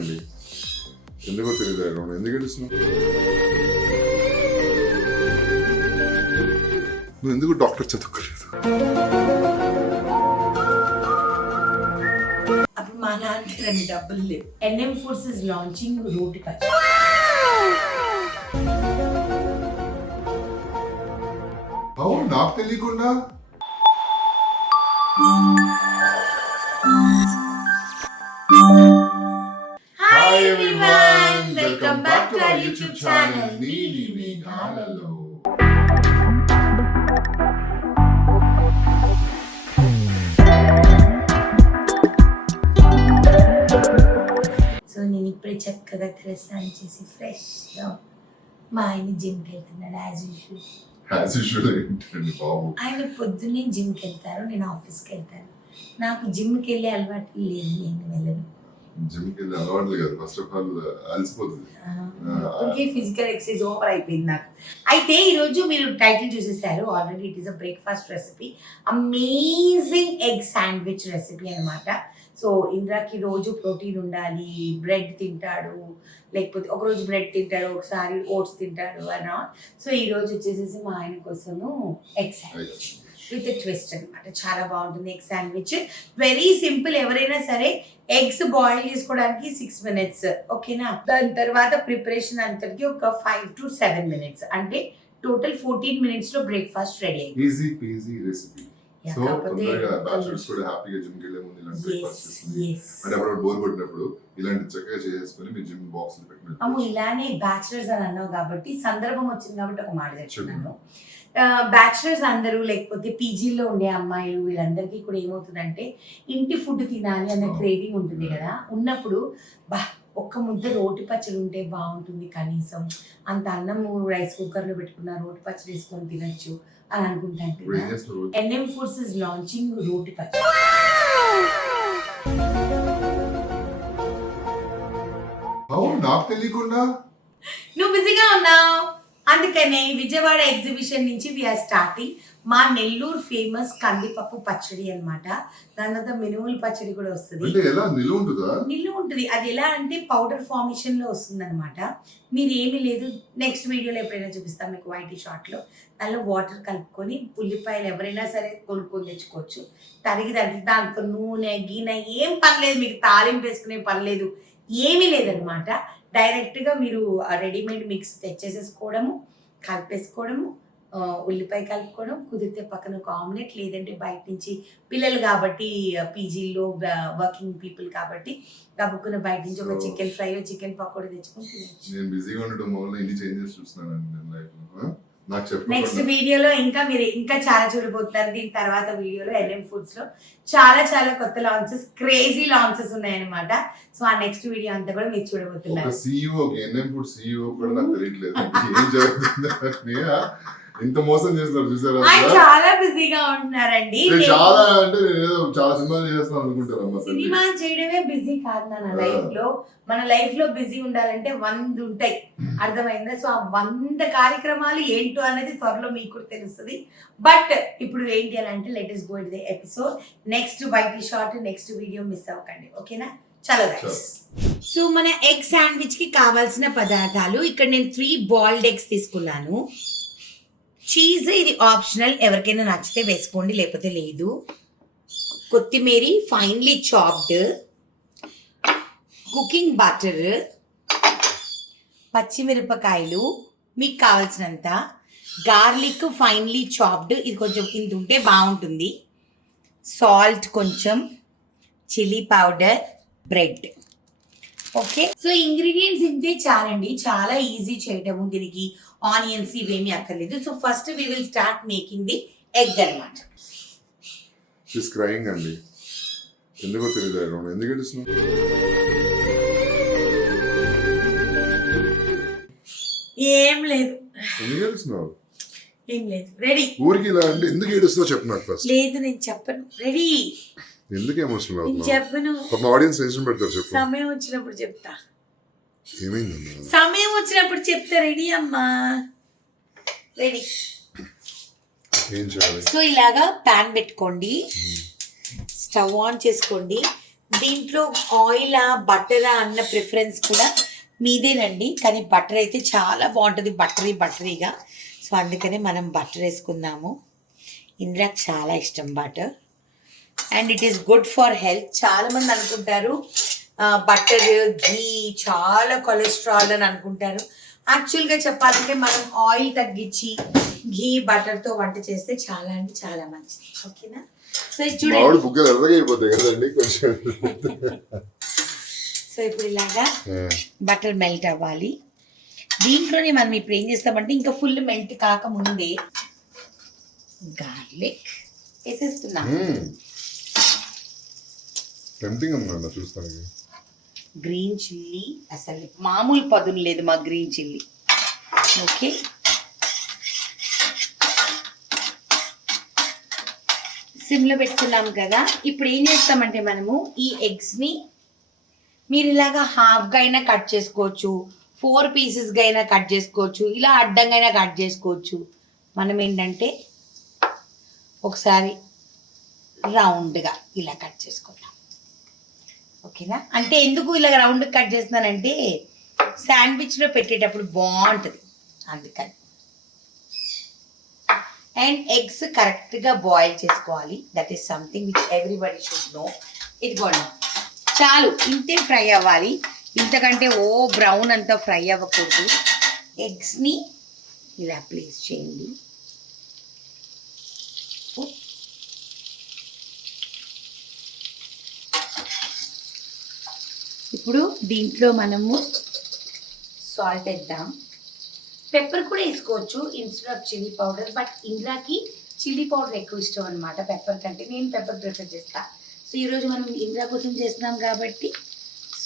అండి, ఎందుకో తెలియదు. ఎందుకు ఏడుస్తున్నావు? నువ్వు ఎందుకు డాక్టర్ చదువుకోలేదు? అప్పుడు మా నాన్నకి 2 డబ్బులు లేవు. NM Foods is launching రోటి పచ్చడి. అవును, నాకు తెలియకుండా. Hi everyone, welcome back to our YouTube channel. Needy Meghalalo. So నేను ఇప్పుడే చక్కగా స్నానం చేసి ఫ్రెష్గా మా ఆయన జిమ్కి వెళ్తున్నాడు యాజ్ యూజువల్. ఏంటండి బాబు, ఆయన పొద్దున్నే జిమ్కి వెళ్తారు, నేను ఆఫీస్కి వెళ్తాను. నాకు జిమ్కి వెళ్ళే అలవాటు లేదు, నేను వెళ్ళను. జిమ్కి వెళ్ళి అలవాట్లు కాదు, ఫస్ట్ ఆఫ్ ఆల్ అలసిపోతుంది. ఫిజికల్ ఎక్సర్సైజ్ ఓవర్ అయిపోయింది నాకు. అయితే ఈరోజు మీరు టైటిల్ చూసేసారు already. It is a breakfast recipe, amazing egg sandwich recipe అనమాట. సో ఇంద్రాకి రోజు ప్రోటీన్ ఉండాలి, బ్రెడ్ తింటాడు, లేకపోతే ఒకరోజు బ్రెడ్ తింటాడు, ఒకసారి ఓట్స్ తింటాడు అన్నా. సో ఈరోజు వచ్చేసేసి మా ఆయన కోసము ఎగ్ శాండ్విచ్ విత్ ట్విస్ట్ అనమాట. చాలా బాగుంటుంది ఎగ్ శాండ్విచ్, వెరీ సింపుల్. ఎవరైనా సరే ఎగ్స్ బాయిల్ చేసుకోవడానికి 6 minutes, ఓకేనా. దాని తర్వాత ప్రిపరేషన్ అంతటికి ఒక 5 to 7 minutes, అంటే టోటల్ 14 minutes లో బ్రేక్ఫాస్ట్ రెడీ అయింది. Easy PG recipe. సో తొందరగా బ్యాచిలర్స్ కూడా హ్యాపీగా జిమ్కి వెళ్ళే ముందు ఇలాంటి బ్రేక్ఫాస్ట్ చేసుకుని, అంటే అప్పుడు బోర్ కొట్టినప్పుడు ఇలాంటి చక్కగా చేసుకుని మీ జిమ్ బాక్స్ పెట్టుకుని. ఇలానే బ్యాచిలర్స్ అని అన్నావు కాబట్టి సందర్భం వచ్చింది కాబట్టి ఒక మాట చెప్తున్నాను. బ్యాచిలర్స్ అందరూ లేకపోతే పీజీలో ఉండే అమ్మాయిలు వీళ్ళందరికీ కూడా ఏమవుతుందంటే ఇంటి ఫుడ్ తినాలి అన్న క్రేవింగ్ ఉంటుంది కదా. ఉన్నప్పుడు ఒక్క ముద్ద రోటి పచ్చడి ఉంటే బాగుంటుంది, కనీసం అంత అన్నము రైస్ కుక్కర్లో పెట్టుకున్న రోటి పచ్చడి వేసుకొని తినచ్చు అని అనుకుంటాను. NM Foods is launching రోటి పచ్చడి. నాకు తెలియకుండా నువ్వు బిజీగా ఉన్నావు, అందుకనే విజయవాడ ఎగ్జిబిషన్ నుంచి వీఆర్ స్టార్టింగ్ మా నెల్లూరు ఫేమస్ కందిపప్పు పచ్చడి అనమాట. దాని తర్వాత మినుముల పచ్చడి కూడా వస్తుంది. నిల్వ ఉంటుంది. అది ఎలా అంటే పౌడర్ ఫార్మేషన్ లో వస్తుంది అనమాట. మీరు ఏమీ లేదు, నెక్స్ట్ వీడియోలో ఎప్పుడైనా చూపిస్తాం మీకు వైట్ షార్ట్ లో. దానిలో వాటర్ కలుపుకొని ఉల్లిపాయలు ఎవరైనా సరే కొనుక్కొని తెచ్చుకోవచ్చు, తరిగి దాంతో నూనె గీనె ఏం పర్లేదు, మీకు తాలింపు వేసుకునే పర్లేదు, ఏమీ లేదనమాట. డైరెక్ట్గా మీరు రెడీమేడ్ మిక్స్ తెచ్చేసేసుకోవడము, కలిపేసుకోవడము, ఉల్లిపాయ కలుపుకోవడం, కుదిరితే పక్కన ఒక ఆమ్లెట్, లేదంటే బయట నుంచి పిల్లలు కాబట్టి పీజీలో వర్కింగ్ పీపుల్ కాబట్టి కబుక్కున్న బయట నుంచి ఒక చికెన్ ఫ్రై చికెన్ పకోడీ తెచ్చుకొని నెక్స్ట్ వీడియోలో ఇంకా చాలా చూడబోతున్నారు. దీని తర్వాత వీడియోలో NM Foods లో చాలా చాలా కొత్త లాంచెస్, క్రేజీ లాంచెస్ ఉన్నాయన్నమాట. సో ఆ నెక్స్ట్ వీడియో అంతా కూడా మీరు చూడబోతున్నారు. ఇంత మోసం చేస్తారు చూసారా? చాలా బిజీగా ఉంటున్నారండి. చాలా అంటే చాలా సినిమాలు చేస్తున్నాను అనుకుంటారు. సినిమా చేయడమే బిజీ కాదు నా లైఫ్ లో. మన లైఫ్ లో బిజీ ఉండాలంటే 100 ఉంటాయి, అర్థమైందా? సో ఆ 100 కార్యక్రమాలు ఏంటో అనేది త్వరలో మీకు తెలుస్తుంది. బట్ ఇప్పుడు ఏంటి అని అంటే let us go into the episode. Next bite short, next video miss అవ్వకండి, ఓకేనా? చలో గైస్. సో మన ఎగ్ శాండ్విచ్ కి కావాల్సిన పదార్థాలు ఇక్కడ నేను 3 బాయిల్డ్ ఎగ్స్ తీసుకున్నాను. చీజ్ ఇది ఆప్షనల్, ఎవరికైనా నచ్చితే వేసుకోండి లేకపోతే లేదు. కొత్తిమీర ఫైన్లీ చాప్డ్, కుకింగ్ బటర్, పచ్చిమిరపకాయలు మీకు కావాల్సినంత, గార్లిక్ ఫైన్లీ చాప్డ్, ఇది కొంచెం ఇంత ఉంటే బాగుంటుంది, సాల్ట్ కొంచెం, chilli powder, bread. Okay, so ingredients ఇంతే చాలండి, చాలా ఈజీ చేయటము. దీనికి ఆనియన్స్ ఇవేమీ అక్కర్లేదు. So first we will start making the egg అనమాట. షీస్ క్రైయింగ్ అండి, ఎందుకో తెలియదు. ఎందుకు ఏడుస్తున్నావు? ఏం లేదు. ఎందుకు ఏడుస్తున్నావు? ఏం లేదు. రెడీ. ఊరికి ఇలా అంటే ఎందుకు ఏడుస్తున్నావు చెప్పు నాకు ఫస్ట్. లేదు నేను చెప్పను. రెడీ. ఎందుకు ఎమోషనల్ అవుతున్నావు? చెప్పను. పాపం ఆడియన్స్ టెన్షన్ పెడతారు. చెప్పు. సమయం వచ్చినప్పుడు చెప్తా. ఏమైందమ్మా? సమయం వచ్చినప్పుడు చెప్తా. రెడీ అమ్మా, రెడీ. ఏం చేయాలి? సో ఇలాగా ప్యాన్ పెట్టుకోండి, స్టవ్ ఆన్ చేసుకోండి. దీంట్లో ఆయిలా బటరా అన్న ప్రిఫరెన్స్ కూడా మీదేనండి, కానీ బటర్ అయితే చాలా బాగుంటుంది, బటరీగా. సో అందుకనే మనం బటర్ వేసుకుందాము. ఇందులో చాలా ఇష్టం butter, and it is good for health. చాలామంది అనుకుంటారు బటర్ ఘీ చాలా కొలెస్ట్రాల్ అని అనుకుంటారు. యాక్చువల్గా చెప్పాలంటే మనం ఆయిల్ తగ్గించి ఘీ బటర్తో వంట చేస్తే చాలా అంటే చాలా మంచిది. ఓకేనా? సో ఇది చూడండి. సో ఇప్పుడు ఇలాగా బటర్ మెల్ట్ అవ్వాలి. దీంట్లోనే మనం ఇప్పుడు ఏం చేస్తామంటే ఇంకా ఫుల్ మెల్ట్ కాకముందే గార్లిక్ వేసేస్తున్నాం. గ్రీన్ చిల్లీ అసలు మామూలు పదును లేదు మా గ్రీన్ చిల్లీ. ఓకే, సిమ్లో పెట్టుకున్నాం కదా. ఇప్పుడు ఏం చేస్తామంటే మనము ఈ ఎగ్స్ని మీరు ఇలాగా హాఫ్గా అయినా కట్ చేసుకోవచ్చు, 4 పీసెస్గా అయినా కట్ చేసుకోవచ్చు, ఇలా అడ్డంగా అయినా కట్ చేసుకోవచ్చు. మనం ఏంటంటే ఒకసారి రౌండ్గా ఇలా కట్ చేసుకుంటాం. ఓకేనా? అంటే ఎందుకు ఇలా రౌండ్ కట్ చేస్తున్నానంటే శాండ్విచ్లో పెట్టేటప్పుడు బాగుంటుంది అందుకని. అండ్ ఎగ్స్ కరెక్ట్గా బాయిల్ చేసుకోవాలి. That is something which everybody should know. ఇదిగోండి, చాలు ఇంతే ఫ్రై అవ్వాలి, ఇంతకంటే బ్రౌన్ అంతా ఫ్రై అవ్వకూడదు. ఎగ్స్ని ఇలా ప్లేస్ చేయండి. ఇప్పుడు దీంట్లో మనము సాల్ట్ వేద్దాం. పెప్పర్ కూడా వేసుకోవచ్చు instead of chilli powder, but ఇంద్రాకి చిల్లీ పౌడర్ ఎక్కువ ఇష్టం అనమాట పెప్పర్ కంటే. నేను పెప్పర్ ప్రిఫర్ చేస్తా. సో ఈరోజు మనం ఇంద్రా కోసం చేస్తున్నాం కాబట్టి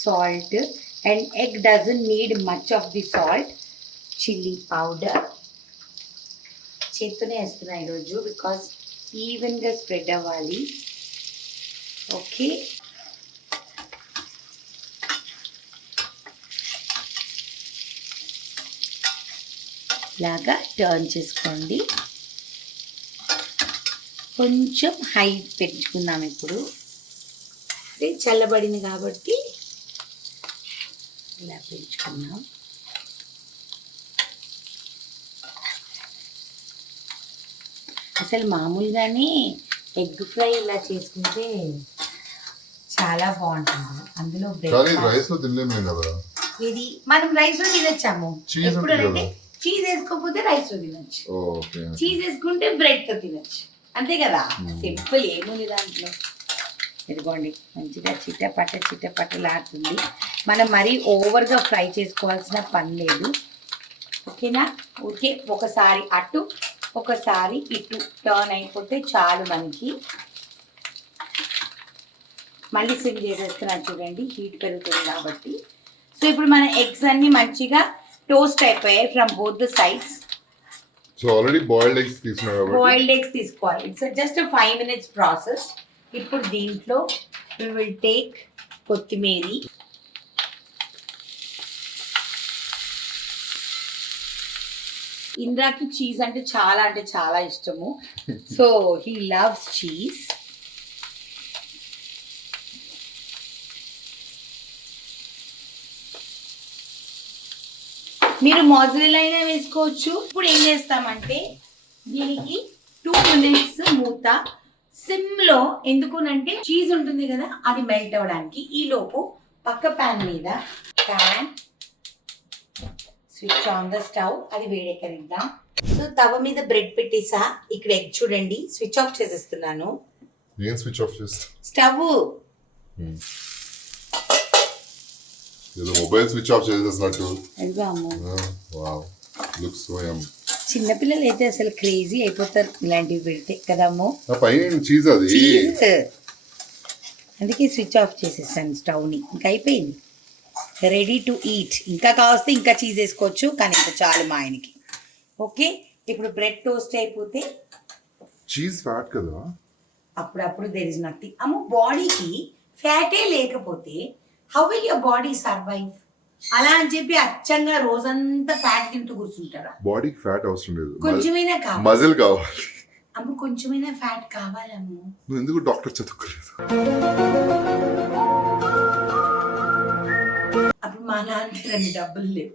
salt. And egg doesn't need much of the salt. Chilli powder చేత్తోనే వేస్తున్నా ఈరోజు, బికాస్ ఈవెన్గా స్ప్రెడ్ అవ్వాలి. ఓకే, లాగా టర్న్ చేసుకోండి. కొంచెం హై పెంచుకుందాం. ఇప్పుడు చల్లబడింది కాబట్టి ఇలా పెంచుకుందాం. అసలు మామూలుగానే ఎగ్ ఫ్రై ఇలా చేసుకుంటే చాలా బాగుంటుంది. అందులో ఇది మనం రైస్లో తినొచ్చాము. ఎప్పుడంటే చీజ్ వేసుకోకపోతే రైస్లో తినొచ్చు, చీజ్ వేసుకుంటే బ్రెడ్తో తినొచ్చు, అంతే కదా. సింపుల్, ఏముంది దాంట్లో. ఇదిగోండి, మంచిగా చిట్టపట్టలాడుతుంది. మనం మరీ ఓవర్గా ఫ్రై చేసుకోవాల్సిన పని లేదు. ఓకేనా? ఓకే, ఒకసారి అటు ఒకసారి ఇటు టర్న్ అయిపోతే చాలు మనకి. మళ్ళీ సిమ్ చేసేస్తున్నా చూడండి, హీట్ పెరుగుతుంది కాబట్టి. సో ఇప్పుడు మన ఎగ్స్ అన్ని మంచిగా టోస్ట్ అయిపోయాయి from both the sides. So already boiled eggs తీసుకున్నారు. బాయిల్డ్ ఎగ్స్ తీసుకోవాలి. It's just 5 minutes process. ఇప్పుడు దీంట్లో we will take కొత్తిమీరి, ఇంద్రాకి చీజ్ అంటే చాలా ఇష్టము. So he loves cheese. మీరు మోజరెల్లా అయినా వేసుకోవచ్చు. ఇప్పుడు ఏం చేస్తామంటే దీనికి 2 minutes మూత సిమ్లో, ఎందుకునంటే చీజ్ ఉంటుంది కదా అది మెల్ట్ అవ్వడానికి. ఈలోపు పక్క ప్యాన్ మీద స్విచ్ ఆన్ ద స్టవ్, అది వేడెక్కనిద్దాం. సో తవ మీద బ్రెడ్ పెట్టేసా. ఇక్కడ ఎగ్ చూడండి, స్విచ్ ఆఫ్ చేసేస్తున్నాను. స్విచ్ ఆఫ్ చేస్తా స్టవ్. మొబైల్ స్విచ్ ఆఫ్ చేసేసినట్టు. Wow, looks so yum. చిన్నపిల్లలు అయితే అసలు క్రేజీ అయిపోతారు ఇలాంటివి పెడితే కదమ్మో. చీజ్ అది, అందుకే స్విచ్ ఆఫ్ చేసేసాను స్టవ్ని. ఇంకా అయిపోయింది, రెడీ టు ఈట్. ఇంకా కావస్తే ఇంకా చీజ్ వేసుకోవచ్చు, కానీ ఇంకా చాలు మా ఆయనకి. ఓకే, ఇప్పుడు బ్రెడ్ టోస్ట్ అయిపోతే చీజ్ ఫ్యాట్ కదా, అప్పుడప్పుడు దేర్ ఇస్ నథింగ్. అమ్మో, బాడీకి ఫ్యాటే లేకపోతే how will your body survive? అలా అని చెప్పి అచ్చంగా రోజంతా ఫ్యాట్ తింటూ కూర్చుంటారా? బాడీకి ఫ్యాట్ అవసరం లేదు, కొంచెమైనా కావాలి, మజిల్ కావాలి. అమ్మ కొంచెమైనా ఫ్యాట్ కావాలమ్ము. నువ్వు ఎందుకు డాక్టర్ చదువుకోలేదు? అప్పుడు మా నాన్న డబ్బులు లేవు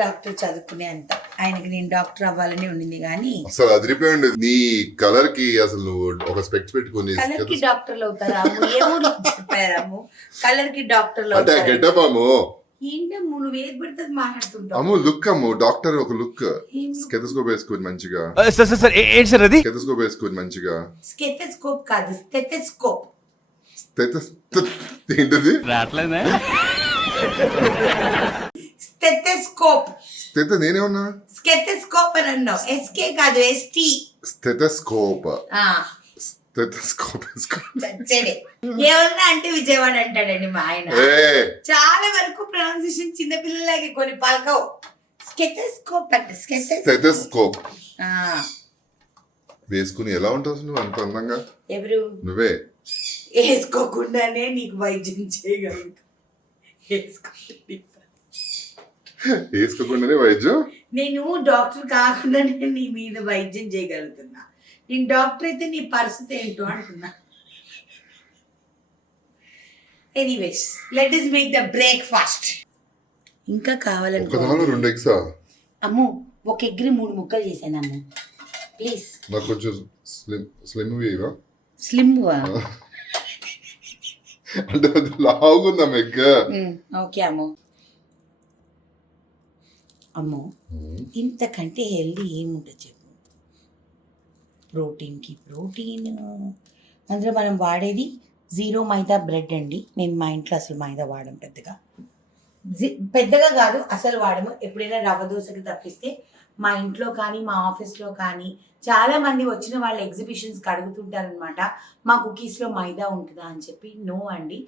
డాక్టర్ చదువుకునే అంత. ఆయనకి నేను డాక్టర్ అవ్వాలని ఉండింది కానీ అసలు అదిరిపోయింది. నీ కలర్ కి అసలు నువ్వు ఒక స్పెక్ట్స్ పెట్టుకుని కలర్ కి డాక్టర్లు అవుతారా అమ్ము? ఏ ఊర్లో చెప్పారమ్ము కలర్ కి డాక్టర్లు అంటే గెటప్ అమ్ము. ఏంటమ్ము నువ్వు ఏది పెడితే మాట్లాడుతుంటావు? అమ్ము లుక్ అమ్ము, డాక్టర్ ఒక లుక్. స్టెథోస్కోప్ వేసుకుని మంచిగా. సార్ ఏంటి సార్ అది? స్టెథోస్కోప్ వేసుకుని మంచిగా. స్టెథోస్కోప్ కాదు స్టెథోస్కోప్. ఏంటది? రావట్లేదా? స్టెథోస్కోప్. నేనేమన్నా స్టెథోస్కోప్ అని అన్నావు. ఎస్కే కాదు ఎస్టీ. స్టెథోస్కోప్. ఆ స్టెథోస్కోప్ చచ్చడే. ఎవరన్నా అంటే విజయవాడ అంటాడండి మా ఆయన. చాలా వరకు ప్రొనౌన్సియేషన్ చిన్నపిల్లలాగే కొన్ని పలకవు. స్టెథోస్కోప్ అంటే స్టెథోస్కోప్ వేసుకుని ఎలా ఉంటావు నువ్వు అంత అందంగా? ఎవరు? నువ్వే. వేసుకోకుండానే నీకు వైద్యం చేయగలుగుతా. వేసుకోకుండానే వైద్యం? నేను డాక్టర్ కాకుండానే నీ మీద వైద్యం చేయగలుగుతున్నా. నేను డాక్టర్ అయితే నీ పరిస్థితి ఏంటో అంటున్నా. Anyways let us make the breakfast. ఇంకా కావాలనుకో. ఒకదాలో 2 ఎగ్సా? అమ్ము ఒక ఎగ్ని 3 ముక్కలు చేశాను అమ్ము ప్లీజ్. నాకు కొంచెం స్లిమ్ వేయవా? స్లిమ్ అంటే అది లావుగుందాం ఎగ్. ఓకే అమ్ము. అమ్ము ఇంతకంటే హెల్దీ ఏముంటుంది చెప్పు? ప్రోటీన్కి ప్రోటీన్. అందులో మనం వాడేది 0 మైదా బ్రెడ్ అండి. మేము మా ఇంట్లో అసలు మైదా వాడడం పెద్దగా కాదు అసలు వాడము. ఎప్పుడైనా రవ్వ దోశకి తప్పిస్తే మా ఇంట్లో కానీ మా ఆఫీస్లో కానీ చాలామంది వచ్చిన వాళ్ళ ఎగ్జిబిషన్స్కి అడుగుతుంటారనమాట, మా కుకీస్లో మైదా ఉంటుందా అని చెప్పి. నో అండి.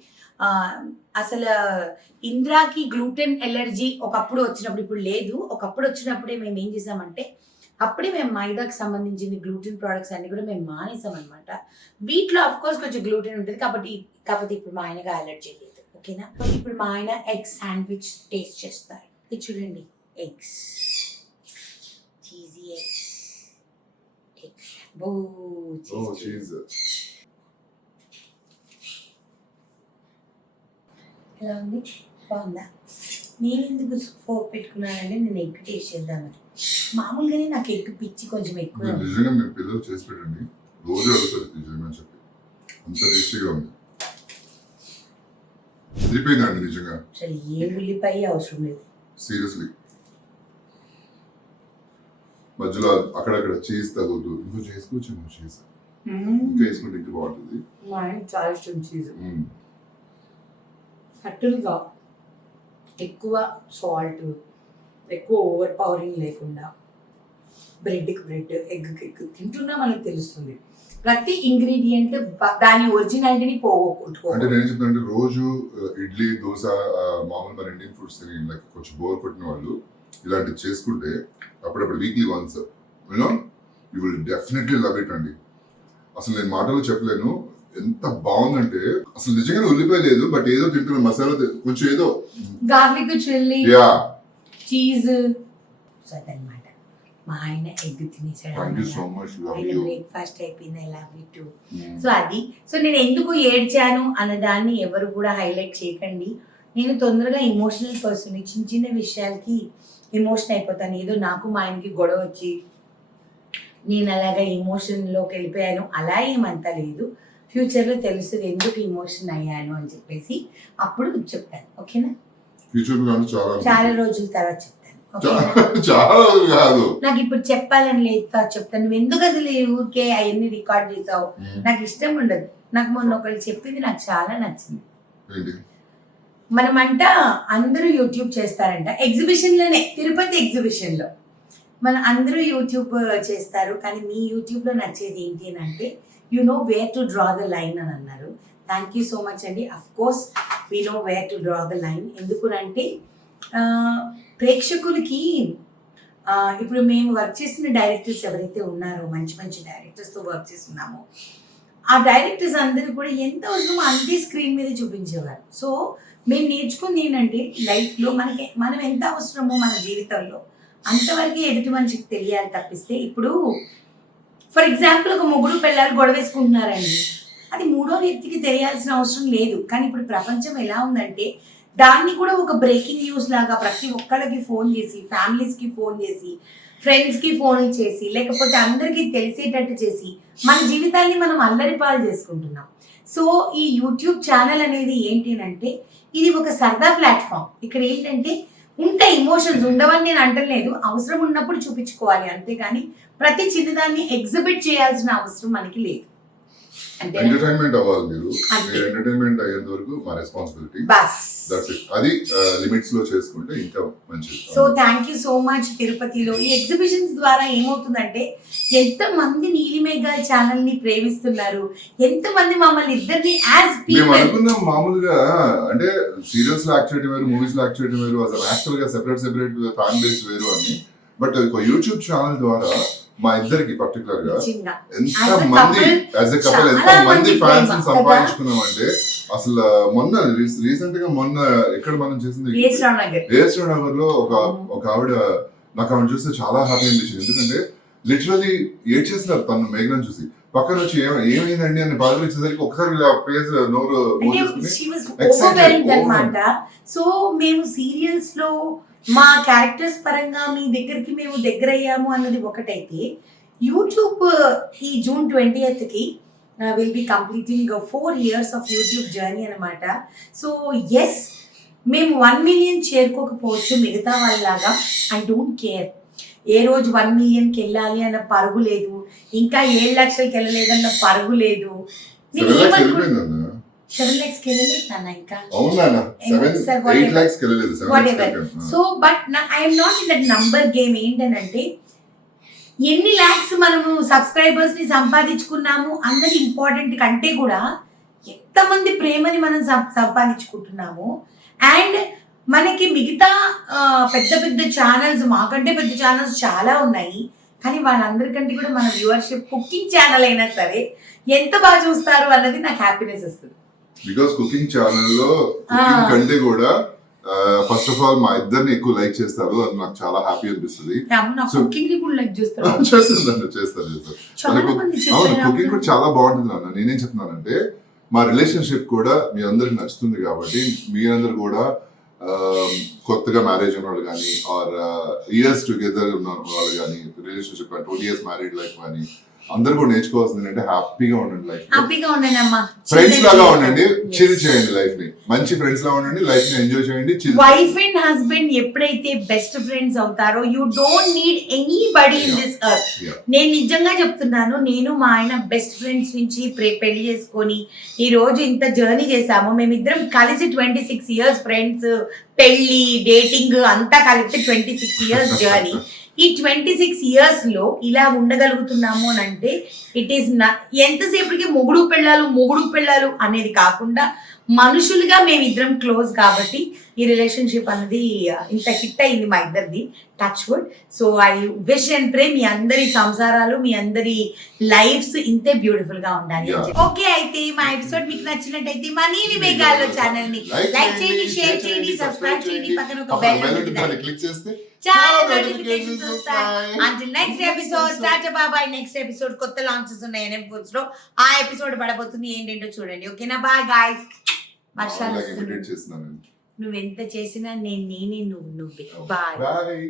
అసలు ఇంద్రాకి గ్లూటెన్ ఎలర్జీ ఒకప్పుడు వచ్చినప్పుడు, ఇప్పుడు లేదు, ఒకప్పుడు వచ్చినప్పుడే మేము ఏం చేసామంటే అప్పుడే మేము మైదాకి సంబంధించిన గ్లూటెన్ ప్రోడక్ట్స్ అన్ని కూడా మేము మానేసామన్నమాట. వీటిలో అఫ్కోర్స్ కొంచెం గ్లూటెన్ ఉంటుంది కాకపోతే ఇప్పుడు మా ఆయనగా అలర్జీ లేదు. ఓకేనా? ఇప్పుడు మా ఆయన ఎగ్ శాండ్విచ్ టేస్ట్ చేస్తారు. ఇది చూడండి, ఎగ్స్, చీజీ ఎగ్స్. ఎలా ఉంది? బాగుందా? నేను ఎందుకు ఫోక్ పెట్టుకున్నానంటే నేను ఎగ్ టేస్ట్ చేద్దామని. మామూలుగానే నాకు ఎగ్ పిచ్చి కొంచెం ఎక్కువ. నిజంగా మీరు పిల్లలు చేసి పెట్టండి, రోజు అడుగుతారు నిజంగా చెప్పి. అంత టేస్టీగా ఉంది. తిరిపోయిందండి నిజంగా. అసలు ఏ ఉల్లిపాయ అవసరం లేదు సీరియస్లీ. మధ్యలో అక్కడక్కడ చీజ్ తగులుతూ ఇంకో చేసుకోవచ్చు. చీజ్ ఇంకా వేసుకుంటే ఇంకా బాగుంటుంది. మా ఆయన చాలా ఇష్టం చీజ్. కట్టులుగా ఎక్కువ సాల్ట్, ఎక్కువ ఓవర్ పవరింగ్ లేకుండా బ్రెడ్కి బ్రెడ్, ఎగ్కి ఎగ్ తింటున్నా మనకు తెలుస్తుంది. ప్రతి ఇంగ్రీడియంట్ దాని ఒరిజినాలిటీని పోగొట్టుకో. అంటే నేను చెప్తానంటే రోజు ఇడ్లీ, దోశ, మామూలు మన ఇండియన్ ఫుడ్స్ తిని లైక్ కొంచెం బోర్ కొట్టిన వాళ్ళు ఇలాంటివి చేసుకుంటే అప్పుడప్పుడు weekly once you know you will definitely love it అండి. అసలు నేను మాటలు చెప్పలేను ఎంత బాగుందంటే. అసలు నిజంగానే ఉల్లిపాయ లేదు, బట్ ఏదో తింటున్న మసాలా కొంచెం ఏదో గార్లిక్, చిల్లీ, యా, చీజ్ అన్నమాట. మా ఆయన ఎగ్ తినేసాడు. ఆయన బ్రేక్ఫాస్ట్ అయిపోయింది. I love you two. So అది. సో నేను ఎందుకు ఏడ్చాను అన్న దాన్ని ఎవరు కూడా హైలైట్ చేయకండి. నేను తొందరగా ఇమోషనల్ పర్సన్. చిన్న చిన్న విషయాలకి ఎమోషన్ అయిపోతాను. ఏదో నాకు మా ఆయనకి గొడవ వచ్చి నేను అలాగా ఎమోషన్లోకి వెళ్ళిపోయాను అలా ఏమంతా లేదు. ఫ్యూచర్లో తెలుస్తుంది ఎందుకు ఎమోషన్ అయ్యాను అని చెప్పేసి అప్పుడు చెప్తాను. ఓకేనా? చాలా రోజుల తర్వాత చెప్తాను. నాకు ఇప్పుడు చెప్పాలని లేదు, చెప్తాను. నువ్వు ఎందుకు అసలు ఊరికే అవన్నీ రికార్డ్ చేసావు? నాకు ఇష్టం ఉండదు. నాకు మొన్న ఒకళ్ళు చెప్పింది నాకు చాలా నచ్చింది. మనమంట అందరూ యూట్యూబ్ చేస్తారంట ఎగ్జిబిషన్లోనే, తిరుపతి ఎగ్జిబిషన్లో మన అందరూ యూట్యూబ్ చేస్తారు, కానీ మీ యూట్యూబ్లో నచ్చేది ఏంటి అని అంటే you know where to draw the line అని అన్నారు. థ్యాంక్ యూ సో మచ్ అండి. Of course we know where to draw the line. ఎందుకునంటే ప్రేక్షకులకి ఇప్పుడు మేము వర్క్ చేసిన డైరెక్టర్స్ ఎవరైతే ఉన్నారో, మంచి మంచి డైరెక్టర్స్తో వర్క్ చేస్తున్నామో, ఆ డైరెక్టర్స్ అందరూ కూడా ఎంత అవసరమో అంతే స్క్రీన్ మీద చూపించేవారు. సో మేము నేర్చుకుంది ఏంటంటే లైఫ్లో మనం ఎంత అవసరమో మన జీవితంలో అంతవరకే ఎదుటి మనిషికి తెలియాలి తప్పిస్తే. ఇప్పుడు ఫర్ ఎగ్జాంపుల్ ఒక ముగ్గురు పిల్లలు గొడవేసుకుంటున్నారండి, అది మూడో వ్యక్తికి తెలియాల్సిన అవసరం లేదు. కానీ ఇప్పుడు ప్రపంచం ఎలా ఉందంటే దాన్ని కూడా ఒక బ్రేకింగ్ న్యూస్ లాగా ప్రతి ఒక్కళ్ళకి ఫోన్ చేసి, ఫ్యామిలీస్కి ఫోన్ చేసి, ఫ్రెండ్స్కి ఫోన్లు చేసి, లేకపోతే అందరికీ తెలిసేటట్టు చేసి మన జీవితాన్ని మనం అల్లరిపాలు చేసుకుంటున్నాం. సో ఈ యూట్యూబ్ ఛానల్ అనేది ఏంటి అంటే ఇది ఒక సరదా ప్లాట్ఫామ్. ఇక్కడ ఏంటంటే ఉంటాయి, ఇమోషన్స్ ఉండవని నేను అంటలేదు, అవసరం ఉన్నప్పుడు చూపించుకోవాలి అంతేగాని ప్రతి చిన్నదాన్ని ఎగ్జిబిట్ చేయాల్సిన అవసరం మనకి లేదు. ఎంటర్టైన్మెంట్ అవ్వాలి మీరు ఎంటర్టైన్మెంట్ అయ్యేంత వరకు మా రెస్పాన్సిబిలిటీ, బస్ దట్స్ ఇట్. అది లిమిట్స్ లో చేసుకుంటే ఇంకా మంచిది. So thank you so much. తిరుపతిలో ఈ ఎగ్జిబిషన్స్ ద్వారా ఏమవుతుందంటే ఎంతమంది నీలిమేఘ ఛానల్ ని ప్రేమిస్తున్నారు, ఎంతమంది మమ్మల్ని ఇద్దరిని యాజ్ మేము పీపుల్. అనుకున్నాం మామూలుగా అంటే సీరియల్స్ లో యాక్ట్ చేయడం వేరు, మూవీస్ లో యాక్ట్ చేయడం వేరు, అసలు యాక్టర్ గా సెపరేట్ ఫ్యాన్ బేస్ వేరు అని. బట్ ఒక యూట్యూబ్ ఛానల్ ద్వారా మా ఇద్దరికి పర్టికులర్ గా ఎంత మంది యాజ్ ఎ కపుల్ ఎంత మంది ఫ్యాన్స్ సంపాదించుకున్నాం అంటే అసలు మొన్న రీసెంట్ గా ఎక్కడ మనం చేసింది ఏఎస్ఆర్ నగర్ లో ఒక ఆవిడ, నాకు ఆవిడ చూస్తే చాలా హ్యాపీ అనిపించింది. ఎందుకంటే లిటరలీ ఏడ్ చేస్తున్నారు తను మేఘనని చూసి, పక్కన వచ్చి ఏమైందండి అని బాధలు ఇచ్చేసరికి ఒకసారి ఇలా ఫేస్ నోరు అనమాట. సో మేము సీరియల్స్ లో మా క్యారెక్టర్స్ పరంగా మీ దగ్గరికి మేము దగ్గర అయ్యాము అన్నది ఒకటైతే, యూట్యూబ్ ఈ June 20th will be completing 4 years of YouTube journey అనమాట. సో ఎస్, మేము 1 million చేరుకోకపోవచ్చు మిగతా వాళ్ళలాగా, ఐ డోంట్ కేర్. ఏ రోజు 1 millionకి వెళ్ళాలి అన్న పరుగు లేదు, ఇంకా 7 లక్షలకి వెళ్ళలేదన్న పరుగు లేదు. 7 lakhsకి వెళ్ళలేదు నాన్న, ఇంకా so but I'm not in that number game. ఏంటనంటే ఎన్ని ల్యాక్స్ మనము సబ్స్క్రైబర్స్ ని సంపాదించుకున్నాము అన్నది ఇంపార్టెంట్ కంటే కూడా ఎంతమంది ప్రేమని మనం సంపాదించుకుంటున్నాము. అండ్ మనకి మిగతా పెద్ద పెద్ద ఛానల్స్, మాకంటే పెద్ద ఛానల్స్ చాలా ఉన్నాయి, కానీ వాళ్ళందరికంటే కూడా మన వ్యూవర్షిప్ కుకింగ్ ఛానల్ అయినా సరే ఎంత బాగా చూస్తారు అన్నది నాకు హ్యాపీనెస్ వస్తుంది. బికాస్ కుకింగ్ ఛానల్లో కుకింగ్ కంటే కూడా ఫస్ట్ ఆఫ్ ఆల్ మా ఇద్దరిని ఎక్కువ లైక్ చేస్తారు, అది నాకు చాలా హ్యాపీ అనిపిస్తుంది. చేస్తారు అవును, కుకింగ్ కూడా చాలా బాగుంటుంది అన్న. నేనేం చెప్తున్నానంటే మా రిలేషన్షిప్ కూడా మీ అందరికి నచ్చుతుంది కాబట్టి మీరందరూ కూడా కొత్తగా మ్యారేజ్ ఉన్న వాళ్ళు కానీ ఆర్ ఇయర్స్ టుగెదర్ ఉన్న వాళ్ళు కానీ, రిలేషన్షిప్ 20 years మ్యారీడ్ లైఫ్ కానీ అందరూ కూడా నేర్చుకోవాల్సింది అంటే హ్యాపీగా ఉండండి, లైఫ్ హ్యాపీగా ఉండండి అమ్మా, ఫ్రెండ్స్ లాగా ఉండండి, చిల్ చేయండి, లైఫ్ ని మంచి ఫ్రెండ్స్ లా ఉండండి, లైఫ్ ని ఎంజాయ్ చేయండి. వైఫ్ అండ్ హస్బెండ్ ఎప్పుడైతే బెస్ట్ ఫ్రెండ్స్ అవుతారో you don't need anybody in this earth. నేను నిజంగా చెప్తున్నాను, నేను మా ఆయన బెస్ట్ ఫ్రెండ్స్ నుంచి పెళ్లి చేసుకొని ఈ రోజు ఇంత జర్నీ చేసాము. మేమిద్దరం కలిసి 26 years ఫ్రెండ్స్, పెళ్లి, డేటింగ్ అంతా కలిపి 26 years జర్నీ. ఈ 26 years లో ఇలా ఉండగలుగుతున్నాము అని అంటే ఇట్ ఈస్ ఎంతసేపటికి మొగుడు పెళ్ళాలు అనేది కాకుండా మనుషులుగా మేమిద్దరం క్లోజ్ కాబట్టి ఈ రిలేషన్షిప్ అనేది ఇంత హిట్ అయింది మా ఇద్దరిది, touch wood. So I wish and pray మీ అందరి సంసారాలు, మీ అందరి లైఫ్స్ ఇంతే బ్యూటిఫుల్ గా ఉండాలి. ఓకే, అయితే మా ఎపిసోడ్ మీకు నచ్చినట్టయితే మా నీలి మేఘాల్లో ఛానల్ ని లైక్ చేయండి, షేర్ చేయండి, సబ్స్క్రైబ్ చేయండి, పక్కన ఒక బెల్ క్లిక్ చేస్తే చాలా నోటిఫికేషన్స్ వస్తాయి. Until next episode, tata bye. Next episode కొత్త లాంచెస్ ఉన్నాయి NM Foods లో, ఆ ఎపిసోడ్ పడబోతుంది, ఏంటంటో చూడండి. ఓకేనా, బాయ్ గాయ్స్. వర్షాలు నువ్వెంత చేసినా నేనే, నువ్వే. బాయ్.